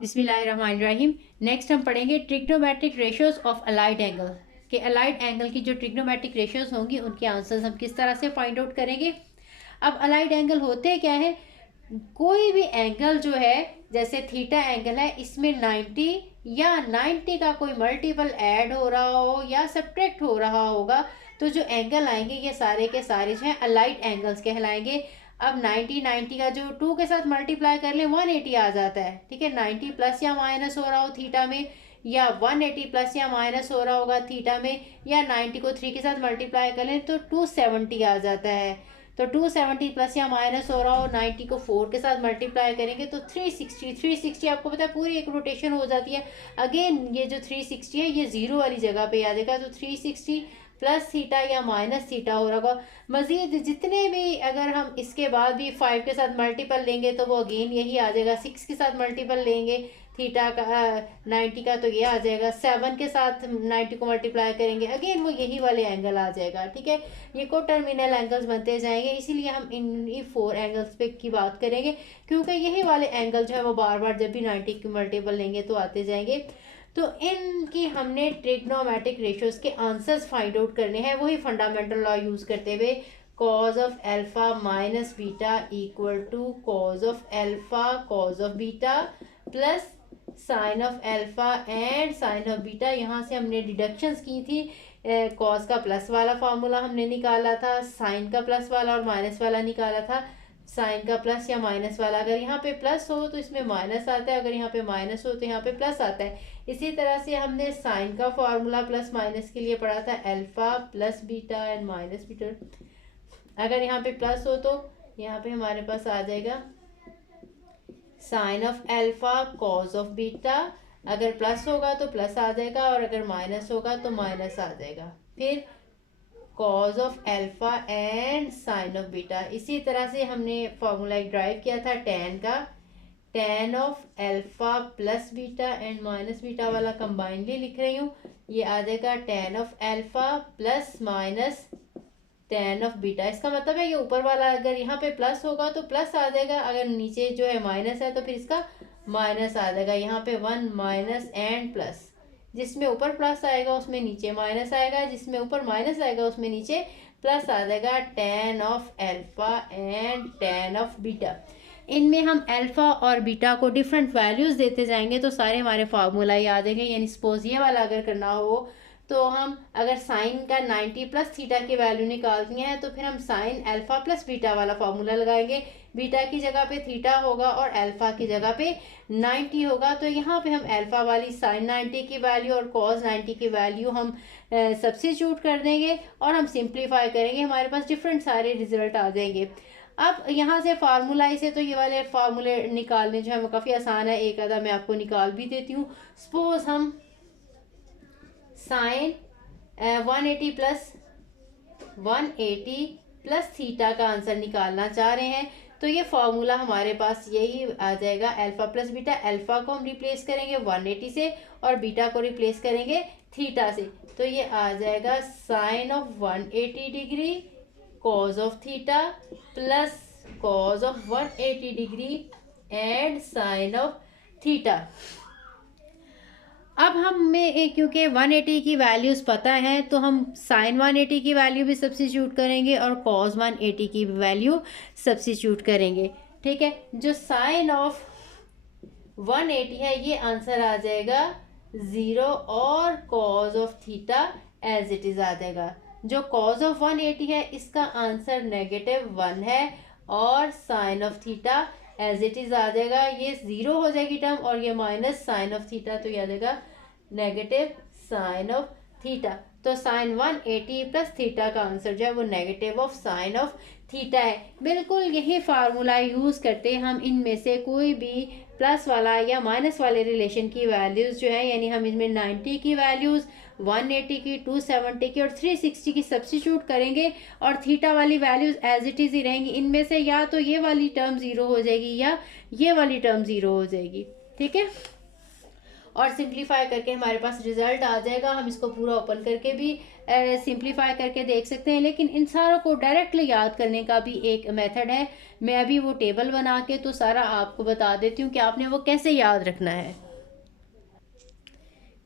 बिस्मिल्लाहिर्रहमानिर्रहीम। नेक्स्ट हम पढ़ेंगे trigonometric ratios of allied angle के अलाइड एंगल की जो ट्रिग्नोमेट्रिक रेशियोज होंगी उनके आंसर्स हम किस तरह से फाइंड आउट करेंगे। अब अलाइड एंगल होते क्या है, कोई भी एंगल जो है जैसे थीटा एंगल है, इसमें 90 या 90 का कोई मल्टीपल ऐड हो रहा हो या सब्ट्रैक्ट हो रहा होगा, तो जो एंगल आएंगे ये सारे के सारे जो है अलाइड एंगल्स कहलाएंगे। अब 90 का जो 2 के साथ मल्टीप्लाई कर ले 180 आ जाता है। ठीक है, 90 प्लस या माइनस हो रहा हो थीटा में, या 180 प्लस या माइनस हो रहा होगा थीटा में, या 90 को 3 के साथ मल्टीप्लाई कर लें तो 270 आ जाता है। तो 270 प्लस या माइनस हो रहा हो, 90 को 4 के साथ मल्टीप्लाई करेंगे तो 360 आपको पता है पूरी एक रोटेशन हो जाती है। अगेन ये जो 360 है ये जीरो वाली जगह पे आ जाएगा, तो 360 प्लस थीटा या माइनस थीटा हो रहा होगा। मजीद जितने भी अगर हम इसके बाद भी 5 के साथ मल्टीपल लेंगे तो वो अगेन यही आ जाएगा। 6 के साथ मल्टीपल लेंगे थीटा का 90 का तो ये आ जाएगा। 7 के साथ 90 को मल्टीप्लाई करेंगे अगेन वो यही वाले एंगल आ जाएगा। ठीक है, ये को टर्मिनल एंगल्स बनते जाएंगे, इसीलिए हम इन 4 एंगल्स पे की बात करेंगे, क्योंकि यही वाले एंगल जो है वो बार बार जब भी 90 की मल्टीपल लेंगे तो आते जाएंगे। तो इनकी हमने ट्रिग्नोमेट्रिक रेशियोज के आंसर्स फाइंड आउट करने हैं, वही फंडामेंटल लॉ यूज करते हुए। Cos of alpha minus beta equal to cos of alpha cos of beta plus sine of alpha and sine of beta. यहाँ से हमने डिडक्शंस की थी। कॉस का प्लस वाला फार्मूला हमने निकाला था, साइन का प्लस वाला और माइनस वाला निकाला था। साइन का प्लस या माइनस वाला, अगर यहाँ पे प्लस हो तो इसमें माइनस आता है, अगर यहाँ पे माइनस हो तो यहाँ पे प्लस आता है। इसी तरह से हमने साइन का फॉर्मूला प्लस माइनस के लिए पढ़ा था, alpha plus beta and minus beta. अगर यहाँ पे प्लस हो तो यहाँ पे हमारे पास आ जाएगा sine of alpha cos of beta. अगर प्लस होगा तो प्लस आ जाएगा और अगर माइनस होगा तो माइनस आ जाएगा। फिर cos of alpha and sine of beta. इसी तरह से हमने फॉर्मूला ड्राइव किया था टेन का, ten of alpha plus beta and minus beta वाला कंबाइनली लिख रही हूँ। ये आ जाएगा ten of alpha plus minus ten of beta. इसका मतलब है ये ऊपर वाला अगर यहाँ पे प्लस होगा तो प्लस आ जाएगा, अगर नीचे जो है माइनस है तो फिर इसका माइनस आ जाएगा। यहाँ पे 1 माइनस एंड प्लस, जिसमें ऊपर प्लस आएगा उसमें नीचे माइनस आएगा, जिसमें ऊपर माइनस आएगा उसमें नीचे प्लस आ जाएगा। Ten of alpha and ten of beta, इनमें हम अल्फा और बीटा को डिफरेंट वैल्यूज देते जाएंगे तो सारे हमारे फार्मूला ही आ जाएंगे। यानी सपोज ये वाला अगर करना हो तो हम अगर साइन का 90 प्लस थीटा की वैल्यू निकालनी है तो फिर हम साइन अल्फा प्लस बीटा वाला फार्मूला लगाएंगे। बीटा की जगह पे थीटा होगा और अल्फा की जगह पे 90 होगा, तो यहाँ पे हम अल्फा वाली साइन 90 की वैल्यू और कॉस 90 की वैल्यू हम सब्सिट्यूट कर देंगे और हम सिंप्लीफाई करेंगे, हमारे पास डिफरेंट सारे रिजल्ट आ जाएंगे। अब यहाँ से फार्मूला से तो ये वाले फार्मूले निकालने जो है वो काफ़ी आसान है, एक आधा मैं आपको निकाल भी देती हूँ। सपोज हम साइन 180 प्लस 180 प्लस थीटा का आंसर निकालना चाह रहे हैं, तो ये फॉर्मूला हमारे पास यही आ जाएगा अल्फा प्लस बीटा। अल्फा को हम रिप्लेस करेंगे 180 से और बीटा को रिप्लेस करेंगे थीटा से, तो ये आ जाएगा sine of 180 degree cos of theta plus cos of 180 degree and sine of theta. अब हमें क्योंकि 180 की वैल्यूज़ पता है तो हम साइन 180 की वैल्यू भी सब्सिट्यूट करेंगे और कॉस 180 की वैल्यू सब्सिट्यूट करेंगे। ठीक है, जो साइन ऑफ 180 है ये आंसर आ जाएगा 0 और cos of theta as it is आ जाएगा। जो कॉस ऑफ 180 है इसका आंसर -1 है और sine of theta as it is आ जाएगा। ये 0 हो जाएगी टर्म और ये माइनस साइन ऑफ थीटा, तो ये आ जाएगा नेगेटिव साइन ऑफ थीटा। तो साइन 180 प्लस थीटा का आंसर जो है वो negative of sine of theta है। बिल्कुल यही फार्मूला यूज़ करते हम इनमें से कोई भी प्लस वाला या माइनस वाले रिलेशन की वैल्यूज़ जो है, यानी हम इसमें 90 की वैल्यूज़ 180 की 270 की और 360 की सब्स्टिट्यूट करेंगे और थीटा वाली वैल्यूज एज इट इज़ ही रहेंगी। इनमें से या तो ये वाली टर्म 0 हो जाएगी या ये वाली टर्म 0 हो जाएगी। ठीक है, और सिंप्लीफाई करके हमारे पास रिजल्ट आ जाएगा। हम इसको पूरा ओपन करके भी सिंप्लीफाई करके देख सकते हैं, लेकिन इन सारों को डायरेक्टली याद करने का भी एक मेथड है। मैं अभी वो टेबल बना के तो सारा आपको बता देती हूँ कि आपने वो कैसे याद रखना है।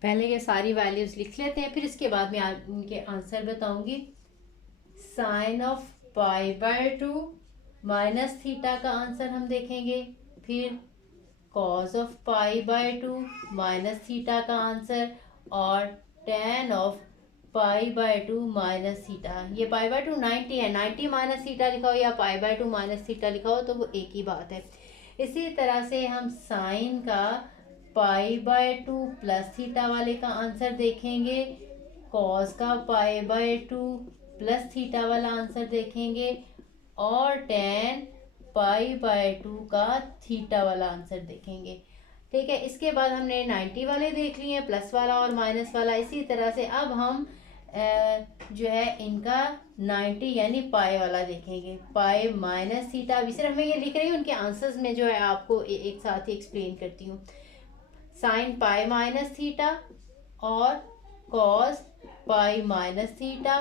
पहले ये सारी वैल्यूज लिख लेते हैं, फिर इसके बाद मैं इनके आंसर बताऊंगी। Sine of pi by 2 minus theta का आंसर हम देखेंगे, फिर cos of pi by 2 minus theta का आंसर, और tan of pi by 2 minus theta. ये पाई बाय 2 90 है, 90 माइनस थीटा लिखा हो या पाई बाय 2 माइनस थीटा लिखा हो तो वो एक ही बात है। इसी तरह से हम साइन का पाई बाय 2 प्लस थीटा वाले का आंसर देखेंगे, कॉस का पाई बाय 2 प्लस थीटा वाला आंसर देखेंगे, और टेन पाई बाय 2 का थीटा वाला आंसर देखेंगे। ठीक है, इसके बाद हमने 90 वाले देख लिए, प्लस वाला और माइनस वाला। इसी तरह से अब हम जो है इनका 90 यानी पाई वाला देखेंगे, पाई माइनस थीटा। अभी सिर्फ मैं ये लिख रही हूँ, उनके आंसर्स में जो है आपको एक साथ ही एक्सप्लेन करती हूँ। साइन पाई माइनस थीटा और कॉस पाई माइनस थीटा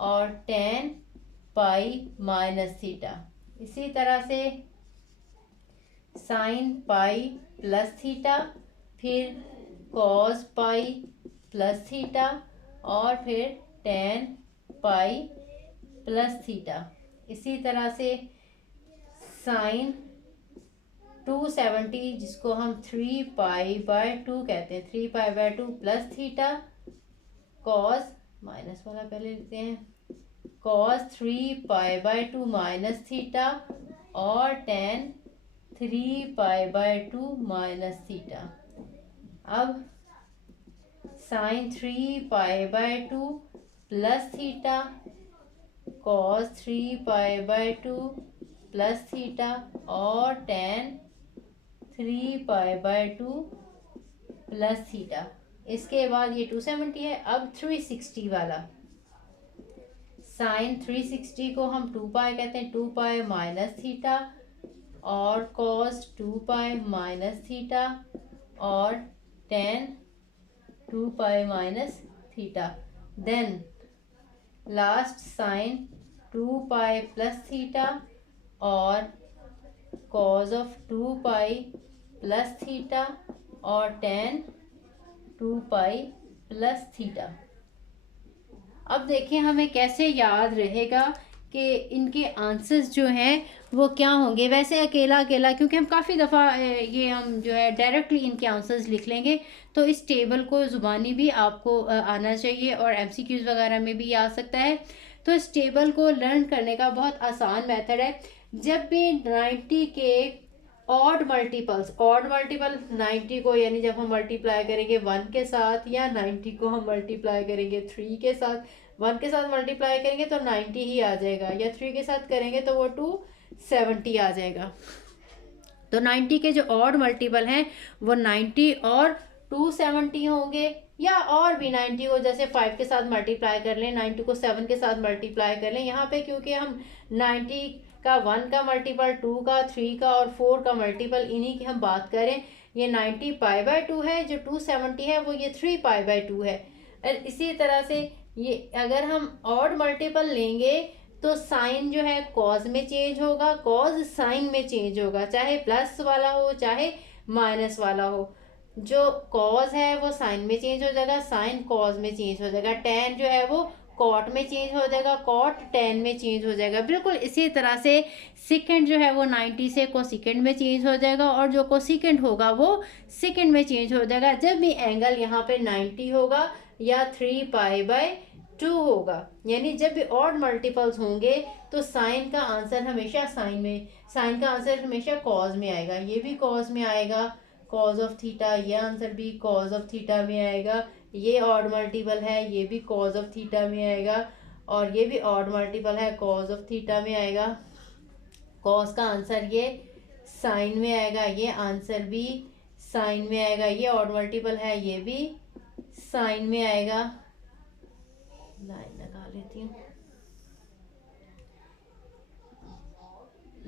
और टेन पाई माइनस थीटा। इसी तरह से साइन पाई प्लस थीटा, फिर कॉस पाई प्लस थीटा और फिर टेन पाई प्लस थीटा। इसी तरह से साइन 270 जिसको हम 3 पाई बाय 2 कहते हैं, 3 pi by 2 plus theta, cos minus वाला पहले लिखते हैं, cos 3 pi by 2 minus theta और tan 3 pi by 2 minus theta. अब sine 3 pi by 2 plus theta, cos 3 pi by 2 plus theta और tan 3 pi by 2 plus theta. इसके बाद ये 270 है। अब 360 वाला, साइन 360 को हम 2 पाई कहते हैं, 2 पाई माइनस थीटा और कॉस 2 पाई माइनस थीटा और tan 2 pi minus theta. Then last sine 2 pi plus theta और cos of 2 pi plus theta और टेन 2 पाई प्लस थीटा। अब देखिए हमें कैसे याद रहेगा कि इनके आंसर्स जो हैं वो क्या होंगे। वैसे अकेला अकेला क्योंकि हम काफ़ी दफ़ा ये हम जो है डायरेक्टली इनके आंसर्स लिख लेंगे, तो इस टेबल को ज़ुबानी भी आपको आना चाहिए और एमसीक्यूज़ वगैरह में भी आ सकता है। तो इस टेबल को लर्न करने का बहुत आसान मेथड है। जब भी 90 के ऑड मल्टीपल 90 को यानी जब हम मल्टीप्लाई करेंगे 1 के साथ, या 90 को हम मल्टीप्लाई करेंगे 3 के साथ, 1 के साथ मल्टीप्लाई करेंगे तो 90 ही आ जाएगा, या 3 के साथ करेंगे तो वो 270 आ जाएगा। तो 90 के जो ऑड मल्टीपल हैं वो 90 और 270 होंगे, या और भी 90 को जैसे 5 के साथ मल्टीप्लाई कर लें, 90 को 7 के साथ मल्टीप्लाई कर लें। यहाँ पे क्योंकि हम 90 का 1 का मल्टीपल, 2 का, 3 का और 4 का मल्टीपल इन्हीं की हम बात करें, ये 90 पाई बाय 2 है, जो 270 है वो ये 3 पाई बाय 2 है। और इसी तरह से ये अगर हम ऑड मल्टीपल लेंगे तो साइन जो है कॉज में चेंज होगा, कॉज साइन में चेंज होगा, चाहे प्लस वाला हो चाहे माइनस वाला हो। जो कॉज है वो साइन में चेंज हो जाएगा, साइन कॉज में चेंज हो जाएगा, टेन जो है वो कॉट में चेंज हो जाएगा, कॉट टेन में चेंज हो जाएगा। बिल्कुल इसी तरह से सेकंड जो है वो 90 से कोसेकेंड में चेंज हो जाएगा, और जो कोसेकेंड होगा वो सेकंड में चेंज हो जाएगा जब भी एंगल यहाँ पे 90 होगा या 3 पाई बाय 2 होगा। यानी जब भी ऑड मल्टीपल्स होंगे तो साइन का आंसर हमेशा साइन का आंसर हमेशा कॉज में आएगा। ये भी कॉज में आएगा, कॉज ऑफ थीटा, ये आंसर भी कॉज ऑफ थीटा में आएगा। ये ऑड मल्टीपल है, ये भी कॉज ऑफ थीटा में आएगा, और ये भी ऑड मल्टीपल है, कॉज ऑफ थीटा में आएगा। कॉज का आंसर ये साइन में आएगा, ये आंसर भी साइन में आएगा। ये ऑड मल्टीपल है, ये भी साइन में आएगा। लाइन लगा लेती हूँ।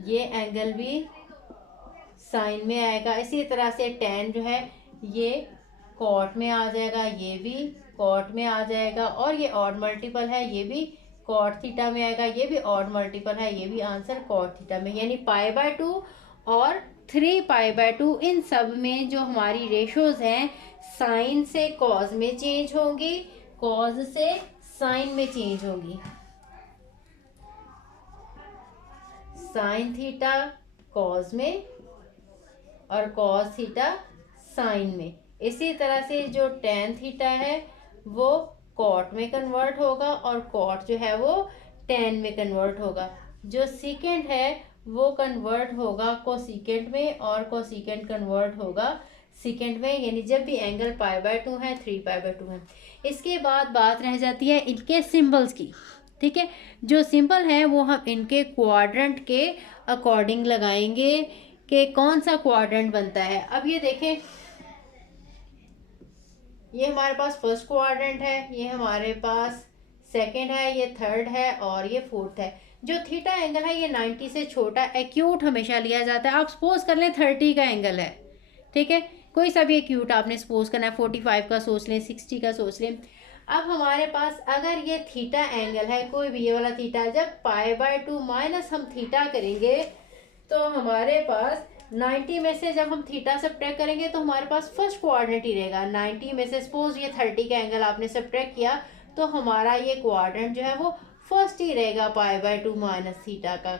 ये एंगल भी साइन में आएगा। इसी तरह से टेन जो है ये कॉट में आ जाएगा, ये भी कॉट में आ जाएगा, और ये ऑड मल्टीपल है, ये भी कॉट थीटा में आएगा, ये भी ऑड मल्टीपल है, ये भी आंसर कॉट थीटा में। यानी π/2 और 3π/2 इन सब में जो हमारी रेशोज हैं साइन से कॉज में चेंज होंगी, कॉज से साइन में चेंज होंगी। साइन थीटा कॉज में और कॉस थीटा साइन में। इसी तरह से जो टेन थीटा है वो कॉट में कन्वर्ट होगा और कॉट जो है वो टेन में कन्वर्ट होगा। जो सीकेंट है वो कन्वर्ट होगा कोसीकेंट में और कोसीकेंट कन्वर्ट होगा सीकेंट में, यानी जब भी एंगल π/2 है 3π/2 है। इसके बाद बात रह जाती है इनके सिंबल्स की। ठीक है, जो सिंबल है वो हम इनके क्वाड्रेंट के अकॉर्डिंग लगाएंगे कि कौन सा क्वाड्रेंट बनता है। अब ये देखें, ये हमारे पास फर्स्ट क्वाड्रेंट है, ये हमारे पास सेकंड है, ये थर्ड है और ये फोर्थ है। जो थीटा एंगल है ये 90 से छोटा एक्यूट हमेशा लिया जाता है। आप सपोज कर लें 30 का एंगल है, ठीक है, कोई सा भी एक्यूट आपने सपोज करना है, 45 का सोच लें, 60 का सोच लें। अब हमारे पास अगर ये थीटा एंगल है, कोई भी ये वाला थीटा, जब π/2 माइनस हम थीटा करेंगे तो हमारे पास 90 में से जब हम थीटा सब्ट्रैक्ट करेंगे तो हमारे पास फर्स्ट क्वाड्रेंट ही रहेगा। 90 में से सपोज ये 30 का एंगल आपने सब्ट्रैक्ट किया तो हमारा ये क्वाड्रेंट जो है वो फर्स्ट ही रहेगा π/2 माइनस थीटा का।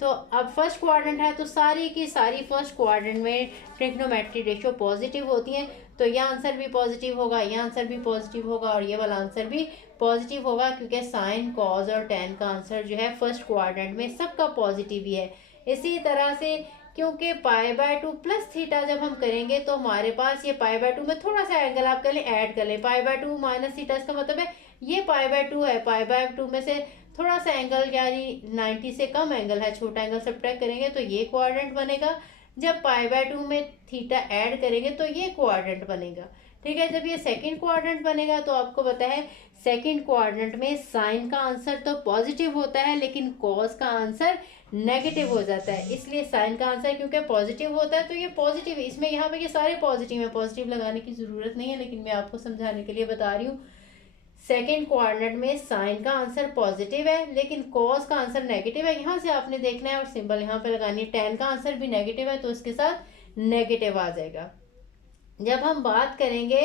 तो अब फर्स्ट क्वाड्रेंट है तो सारी की सारी फर्स्ट क्वाड्रेंट में ट्रिग्नोमेट्री रेशियो पॉजिटिव होती हैं, तो यह आंसर भी पॉजिटिव होगा, यह आंसर भी पॉजिटिव होगा और ये वाला आंसर भी पॉजिटिव होगा, क्योंकि साइन कॉज और टेन का आंसर जो है फर्स्ट क्वाड्रेंट में सबका पॉजिटिव ही है। इसी तरह से क्योंकि π/2 प्लस थीटा जब हम करेंगे तो हमारे पास ये π/2 में थोड़ा सा एंगल आप कर लें, ऐड कर लें, π/2 माइनस थीटा, इसका मतलब है ये π/2 है, π/2 में से थोड़ा सा एंगल यानी 90 से कम एंगल है, छोटा एंगल सब्ट्रैक्ट करेंगे तो ये क्वाड्रेंट बनेगा। जब π/2 में थीटा ऐड करेंगे तो ये क्वाड्रेंट बनेगा। ठीक है, जब ये सेकंड क्वाड्रेंट बनेगा तो आपको पता है सेकंड क्वाड्रेंट में साइन का आंसर तो पॉजिटिव होता है लेकिन कॉस का आंसर नेगेटिव हो जाता है। इसलिए साइन का आंसर क्योंकि पॉजिटिव होता है तो ये पॉजिटिव, इसमें यहाँ पे ये सारे पॉजिटिव है, पॉजिटिव लगाने की ज़रूरत नहीं है, लेकिन मैं आपको समझाने के लिए बता रही हूँ। सेकेंड क्वाड्रेंट में साइन का आंसर पॉजिटिव है लेकिन कॉस का आंसर नेगेटिव है। यहाँ से आपने देखना है और सिंबल यहाँ पे लगानी है। टेन का आंसर भी नेगेटिव है तो इसके साथ नेगेटिव आ जाएगा। जब हम बात करेंगे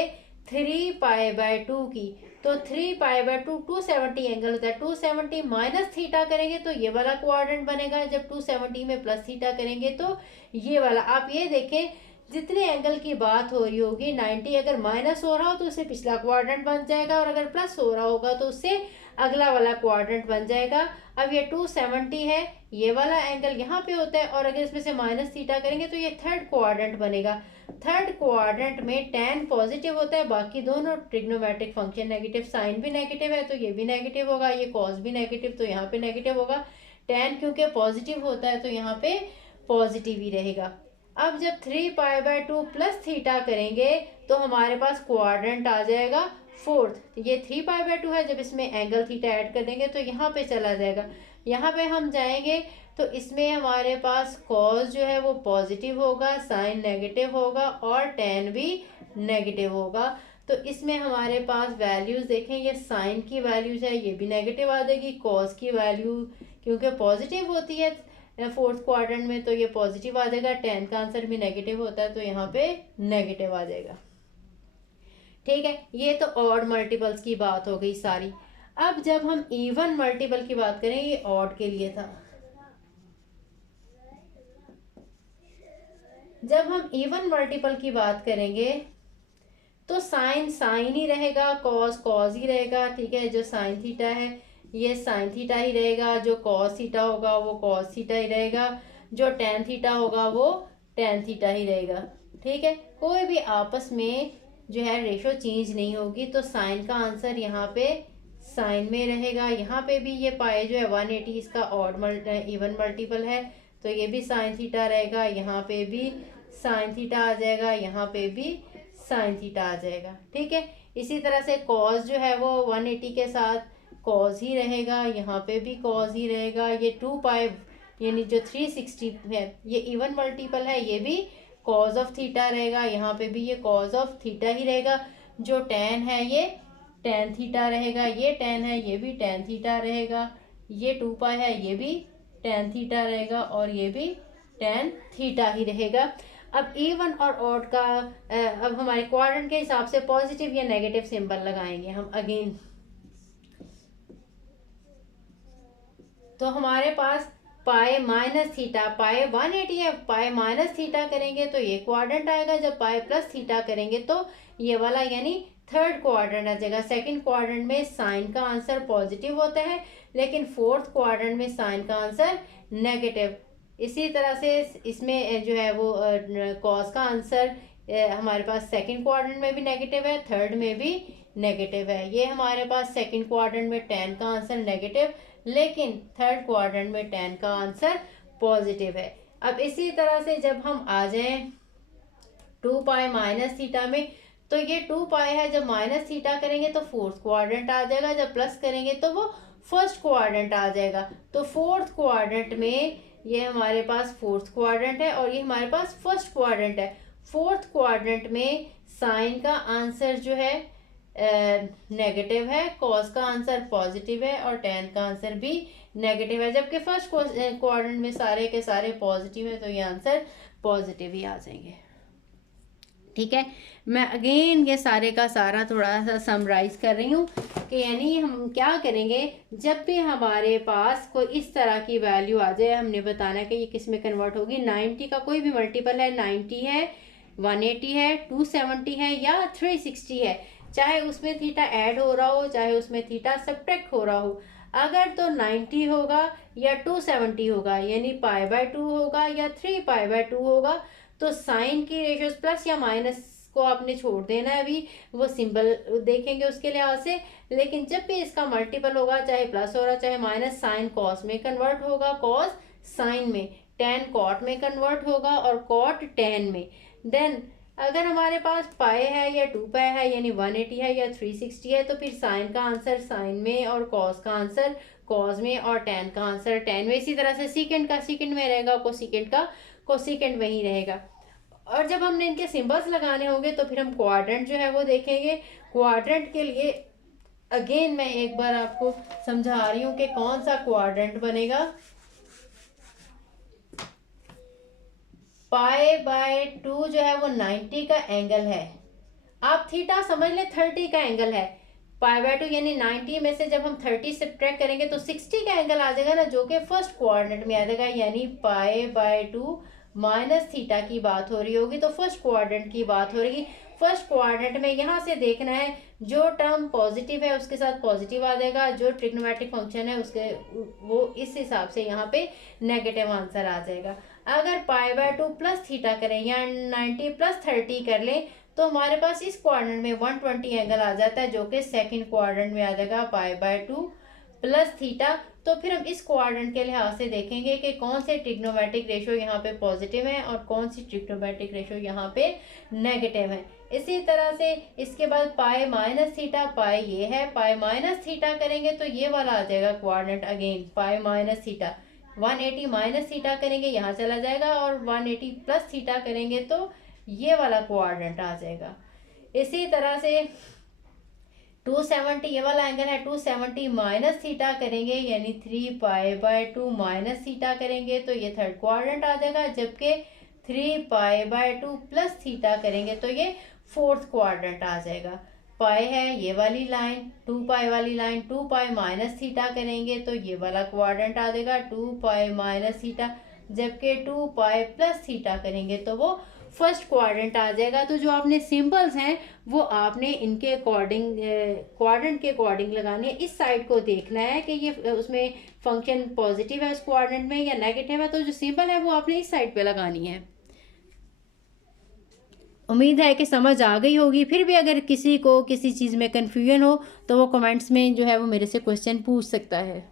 3π/2 की तो 3π/2 270 एंगल होता है, 270 माइनस थीटा करेंगे तो ये वाला क्वाड्रेंट बनेगा, जब 270 में प्लस थीटा करेंगे तो ये वाला। आप ये देखें जितने एंगल की बात हो रही होगी 90 अगर माइनस हो रहा हो तो उससे पिछला क्वाड्रेंट बन जाएगा और अगर प्लस हो रहा होगा तो उससे अगला वाला क्वाड्रेंट बन जाएगा। अब ये 270 है, ये वाला एंगल यहाँ पे होता है और अगर इसमें से माइनस थीटा करेंगे तो ये थर्ड क्वाड्रेंट बनेगा। थर्ड क्वाड्रेंट में टेन पॉजिटिव होता है, बाकी दोनों ट्रिग्नोमेट्रिक फंक्शन नेगेटिव, साइन भी नेगेटिव है तो ये भी नेगेटिव होगा, ये कॉस भी नेगेटिव तो यहाँ पे नेगेटिव होगा। टेन क्योंकि पॉजिटिव होता है तो यहाँ पे पॉजिटिव ही रहेगा। अब जब 3π/2 प्लस थीटा करेंगे तो हमारे पास क्वाड्रेंट आ जाएगा फोर्थ। ये 3π/2 है, जब इसमें एंगल थीटा ऐड कर देंगे तो यहाँ पे चला जाएगा। यहाँ पे हम जाएंगे तो इसमें हमारे पास कॉस जो है वो पॉजिटिव होगा, साइन नेगेटिव होगा और टेन भी नेगेटिव होगा। तो इसमें हमारे पास वैल्यूज़ देखें, ये साइन की वैल्यूज है ये भी नेगेटिव आ जाएगी, कॉस की वैल्यू क्योंकि पॉजिटिव होती है फोर्थ क्वाड्रेंट में तो ये पॉजिटिव आ जाएगा। टेन का आंसर भी नेगेटिव होता है तो यहाँ पे नेगेटिव आ जाएगा। ठीक है, ये तो ऑड मल्टीपल्स की बात हो गई सारी। अब जब हम इवन मल्टीपल की बात करें, ये ऑड के लिए था, जब हम इवन मल्टीपल की बात करेंगे तो साइन साइन ही रहेगा, कॉस कॉस ही रहेगा। ठीक है, जो साइन थीटा है ये साइन थीटा ही रहेगा, जो कॉस थीटा होगा वो कॉस थीटा ही रहेगा, जो टेन थीटा होगा वो टेन थीटा ही रहेगा। ठीक है, कोई भी आपस में जो है रेशो चेंज नहीं होगी। तो साइन का आंसर यहाँ पे साइन में रहेगा। यहाँ पे भी ये पाए जो है 180 इसका ऑड इवन मल्टीपल है तो ये भी साइन थीटा रहेगा, यहाँ पे भी साइन थीटा आ जाएगा, यहाँ पे भी साइन थीटा आ जाएगा। ठीक है, इसी तरह से कॉस जो है वो 180 के साथ कॉस ही रहेगा, यहाँ पे भी कॉस ही रहेगा। ये 2π यानी जो 360 है ये इवन मल्टीपल है, ये भी कॉज ऑफ थीटा रहेगा, यहाँ पे भी ये कॉज ऑफ थीटा ही रहेगा। जो टेन है ये टेन थीटा रहेगा, ये टेन है ये भी टेन थीटा रहेगा, ये 2 पाई है ये भी टेन थीटा रहेगा, और ये भी टेन थीटा ही रहेगा। अब इवन और ऑड का अब हमारे क्वाड्रेंट के हिसाब से पॉजिटिव या नेगेटिव सिंबल लगाएंगे हम अगेन। तो हमारे पास पाई माइनस थीटा, पाई 180 है, पाई माइनस थीटा करेंगे तो ये क्वाड्रेंट आएगा, जब पाई प्लस थीटा करेंगे तो ये वाला यानी थर्ड क्वाड्रेंट आ जाएगा। सेकंड क्वाड्रेंट में साइन का आंसर पॉजिटिव होता है, लेकिन फोर्थ क्वाड्रेंट में साइन का आंसर नेगेटिव। इसी तरह से इसमें जो है वो कॉस का आंसर हमारे पास सेकंड क्वाड्रेंट में भी नेगेटिव है, थर्ड में भी नेगेटिव है। ये हमारे पास सेकंड क्वाड्रेंट में टेन का आंसर नेगेटिव, लेकिन थर्ड क्वाड्रेंट में टेन का आंसर पॉजिटिव है। अब इसी तरह से जब हम आ जाएं 2 पाई माइनस थीटा में, तो ये 2 पाई है, जब माइनस थीटा करेंगे तो फोर्थ क्वाड्रेंट आ जाएगा, जब प्लस करेंगे तो वो फर्स्ट क्वाड्रेंट आ जाएगा। तो फोर्थ क्वाड्रेंट में ये हमारे पास फोर्थ क्वाड्रेंट है और ये हमारे पास फर्स्ट क्वाड्रेंट है। फोर्थ क्वाड्रेंट में साइन का आंसर जो है नेगेटिव है, कॉस का आंसर पॉजिटिव है और टेन का आंसर भी नेगेटिव है। जबकि फर्स्ट क्वाड्रेंट में सारे के सारे पॉजिटिव है, तो ये आंसर पॉजिटिव ही आ जाएंगे। ठीक है, मैं अगेन ये सारे का सारा थोड़ा सा समराइज कर रही हूँ कि यानी हम क्या करेंगे जब भी हमारे पास कोई इस तरह की वैल्यू आ जाए, हमने बताना है कि ये किस में कन्वर्ट होगी। 90 का कोई भी मल्टीपल है, 90 है, 180 है, 270 है या 360 है, चाहे उसमें थीटा ऐड हो रहा हो चाहे उसमें थीटा सब्ट्रैक्ट हो रहा हो, अगर तो 90 होगा या 270 होगा यानी पाई/2 होगा या 3 पाई/2 होगा, तो साइन की रेशियोज प्लस या माइनस को आपने छोड़ देना है, अभी वो सिंबल देखेंगे उसके लिहाज से। लेकिन जब भी इसका मल्टीपल होगा, चाहे प्लस हो रहा चाहे माइनस, साइन कॉस में कन्वर्ट होगा, कॉस साइन में, टेन कॉट में कन्वर्ट होगा और कॉट टेन में। देन अगर हमारे पास पाई है या 2 पाई है यानी 180 है या 360 है, तो फिर साइन का आंसर साइन में और कॉस का आंसर कॉस में और टेन का आंसर टेन में। इसी तरह से सीकेंड का सीकेंड में रहेगा, कोसेकेंड का कोसेकेंड में ही रहेगा। और जब हमने इनके सिंबल्स लगाने होंगे तो फिर हम क्वाड्रेंट जो है वो देखेंगे। क्वाड्रेंट के लिए अगेन मैं एक बार आपको समझा रही हूँ कि कौन सा क्वाड्रेंट बनेगा। पाई/2 जो है वो 90 का एंगल है, आप थीटा समझ ले 30 का एंगल है। पाई/2 यानी 90 में से जब हम 30 सब्ट्रैक्ट करेंगे तो 60 का एंगल आ जाएगा ना, जो कि फर्स्ट क्वाड्रेंट में आ जाएगा। यानी पाई/2 माइनस थीटा की बात हो रही होगी तो फर्स्ट क्वाड्रेंट की बात हो रही। फर्स्ट क्वाड्रेंट में यहाँ से देखना है जो टर्म पॉजिटिव है उसके साथ पॉजिटिव आ जाएगा, जो ट्रिग्नोमेट्रिक फंक्शन है उसके वो इस हिसाब से यहाँ पे नेगेटिव आंसर आ जाएगा। अगर पाई/2 प्लस थीटा करें या 90 प्लस 30 कर लें तो हमारे पास इस क्वाड्रेंट में 120 एंगल आ जाता है, जो कि सेकंड क्वाड्रेंट में आ जाएगा पाई/2 प्लस थीटा। तो फिर हम इस क्वाड्रेंट के लिहाज से देखेंगे कि कौन से ट्रिग्नोमेट्रिक रेशियो यहाँ पे पॉजिटिव है और कौन सी ट्रिग्नोमेट्रिक रेशियो यहाँ पे नेगेटिव है। इसी तरह से इसके बाद पाई माइनस थीटा, पाई ये है, पाई माइनस थीटा करेंगे तो ये वाला आ जाएगा क्वाड्रेंट अगेन पाई माइनस थीटा। 180 माइनस थीटा करेंगे यहाँ चला जाएगा और 180 प्लस थीटा करेंगे तो ये वाला क्वाड्रेंट आ जाएगा। इसी तरह से 270 ये वाला एंगल है, 270 माइनस थीटा करेंगे यानी 3 पाई/2 माइनस थीटा करेंगे तो ये थर्ड क्वाड्रेंट आ जाएगा। जबकि 3 पाई/2 प्लस थीटा करेंगे तो ये फोर्थ क्वाड्रेंट आ जाएगा। पाई है ये वाली लाइन, 2 पाई वाली लाइन, 2 पाई माइनस थीटा करेंगे तो ये वाला क्वाड्रेंट आ जाएगा 2 पाई माइनस थीटा। जबकि 2 पाई प्लस थीटा करेंगे तो वो फर्स्ट क्वाड्रेंट आ जाएगा। तो जो आपने सिंबल्स हैं वो आपने इनके अकॉर्डिंग क्वाड्रेंट के अकॉर्डिंग लगानी है। इस साइड को देखना है कि ये उसमें फंक्शन पॉजिटिव है उस क्वाड्रेंट में या नेगेटिव है, तो जो सिंबल है वो आपने इस साइड पे लगानी है। उम्मीद है कि समझ आ गई होगी। फिर भी अगर किसी को किसी चीज़ में कन्फ्यूजन हो तो वो कमेंट्स में जो है वो मेरे से क्वेश्चन पूछ सकता है।